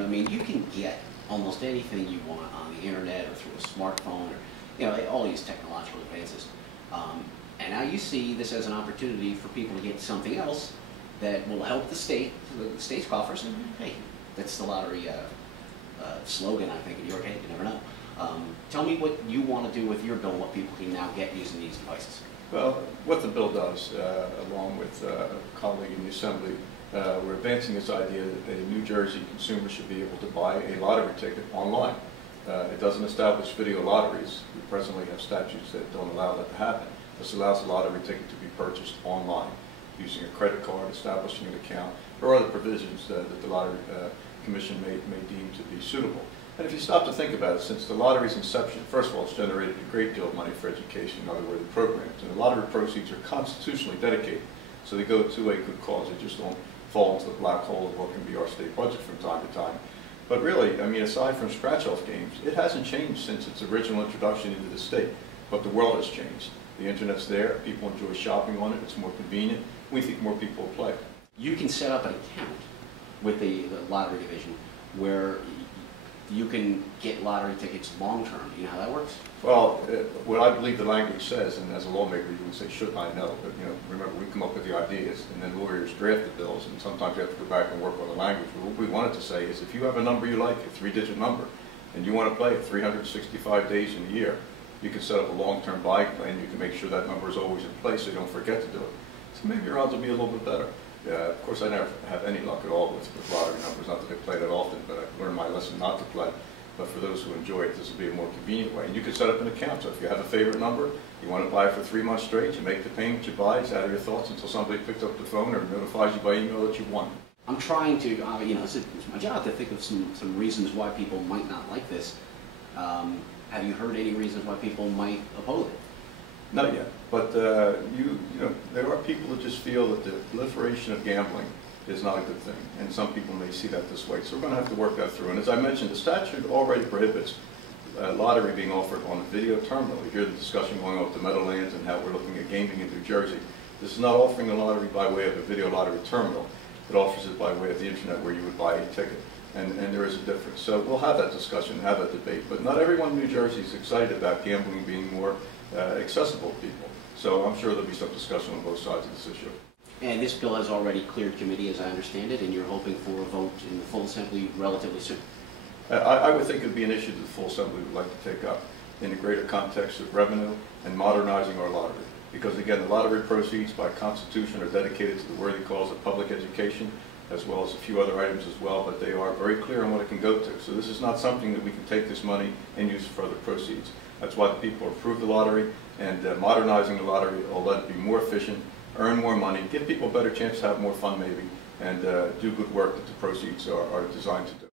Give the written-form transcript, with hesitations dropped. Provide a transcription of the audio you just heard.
I mean, you can get almost anything you want on the internet or through a smartphone, or all these technological advances. And now you see this as an opportunity for people to get something else that will help the state's coffers. And hey, that's the lottery slogan, I think, in your case. You never know. Tell me what you want to do with your bill, what people can now get using these devices. Well, what the bill does, along with a colleague in the Assembly, we're advancing this idea that a New Jersey consumer should be able to buy a lottery ticket online. It doesn't establish video lotteries. We presently have statutes that don't allow that to happen. This allows a lottery ticket to be purchased online using a credit card, establishing an account, or other provisions that the Lottery Commission may deem to be suitable. And if you stop to think about it, since the lottery's inception, first of all, it's generated a great deal of money for education and other worthy programs. And the lottery proceeds are constitutionally dedicated, so they go to a good cause. They just don't fall into the black hole of what can be our state budget from time to time. But really, I mean, aside from scratch-off games, it hasn't changed since its original introduction into the state. But the world has changed. The internet's there, people enjoy shopping on it, it's more convenient. We think more people will play. You can set up an account with the lottery division where you can get lottery tickets long-term. Do you know how that works? Well, what I believe the language says, and as a lawmaker you would say, shouldn't I know? But remember, we come up with the ideas, and then lawyers draft the bills, and sometimes you have to go back and work on the language. But what we wanted to say is, if you have a number you like, a three-digit number, and you want to play it 365 days in a year, you can set up a long-term buy plan. You can make sure that number is always in place so you don't forget to do it. So maybe your odds will be a little bit better. Of course, I never have any luck at all with lottery numbers. Not that I play that often, but I've learned my lesson not to play. But for those who enjoy it, this will be a more convenient way. And you can set up an account. So if you have a favorite number, you want to buy it for 3 months straight, you make the payment, you buy, it's out of your thoughts until somebody picks up the phone or notifies you by email that you won. I'm trying to, it's my job to think of some reasons why people might not like this. Have you heard any reasons why people might oppose it? Not yet, but there are people that just feel that the proliferation of gambling is not a good thing, and some people may see that this way. So we're going to have to work that through. And as I mentioned, the statute already prohibits lottery being offered on a video terminal. You hear the discussion going on with the Meadowlands and how we're looking at gaming in New Jersey. This is not offering a lottery by way of a video lottery terminal. It offers it by way of the internet where you would buy a ticket. And there is a difference. So we'll have that discussion, have that debate. But not everyone in New Jersey is excited about gambling being more accessible to people. So I'm sure there'll be some discussion on both sides of this issue. And this bill has already cleared committee, as I understand it, and you're hoping for a vote in the full Assembly relatively soon. I would think it would be an issue that the full Assembly would like to take up in the greater context of revenue and modernizing our lottery. Because again, the lottery proceeds by Constitution are dedicated to the worthy cause of public education, as well as a few other items as well, but they are very clear on what it can go to. So this is not something that we can take this money and use for other proceeds. That's why the people approved the lottery, and modernizing the lottery will let it be more efficient, earn more money, give people a better chance to have more fun maybe, and do good work that the proceeds are designed to do.